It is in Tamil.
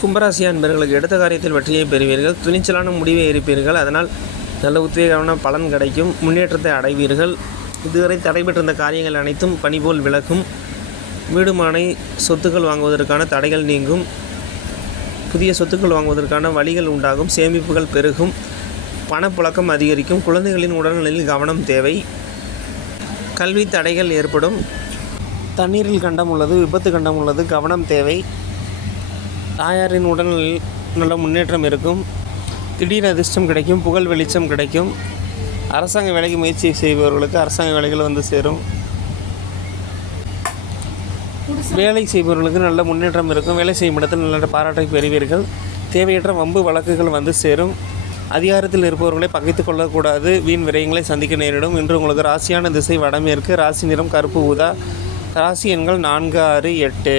கும்பராசி அன்பர்களுக்கு எடுத்த காரியத்தில் வெற்றியை பெறுவீர்கள். துணிச்சலான முடிவை எடுப்பீர்கள். அதனால் நல்ல உத்வேகமான பலன் கிடைக்கும். முன்னேற்றத்தை அடைவீர்கள். இதுவரை தடைபெற்றிருந்த காரியங்கள் அனைத்தும் பனி போல் விலகும். வீடு மனை சொத்துக்கள் வாங்குவதற்கான தடைகள் நீங்கும். புதிய சொத்துக்கள் வாங்குவதற்கான வழிகள் உண்டாகும். சேமிப்புகள் பெருகும். பணப்புழக்கம் அதிகரிக்கும். குழந்தைகளின் உடல்நிலையில் கவனம் தேவை. கல்வி தடைகள் ஏற்படும். தண்ணீரில் கண்டம் உள்ளது, விபத்து கண்டம் உள்ளது, கவனம் தேவை. தாயாரின் உடல்நிலையில் நல்ல முன்னேற்றம் இருக்கும். திடீர் அதிர்ஷ்டம் கிடைக்கும். புகழ் வெளிச்சம் கிடைக்கும். அரசாங்க வேலைக்கு முயற்சி செய்பவர்களுக்கு அரசாங்க வேலைகள் வந்து சேரும். வேலை செய்பவர்களுக்கு நல்ல முன்னேற்றம் இருக்கும். வேலை செய்யும் இடத்தில் நல்ல பாராட்டை பெறுவீர்கள். தேவையற்ற வம்பு வழக்குகள் வந்து சேரும். அதிகாரத்தில் இருப்பவர்களை பகைத்து கொள்ளக்கூடாது. வீண் விரயங்களை சந்திக்க நேரிடும். இன்று உங்களுக்கு ராசியான திசை வடமேற்கு. ராசி நிறம் கருப்பு ஊதா. ராசி எண்கள் 4, 6, 8.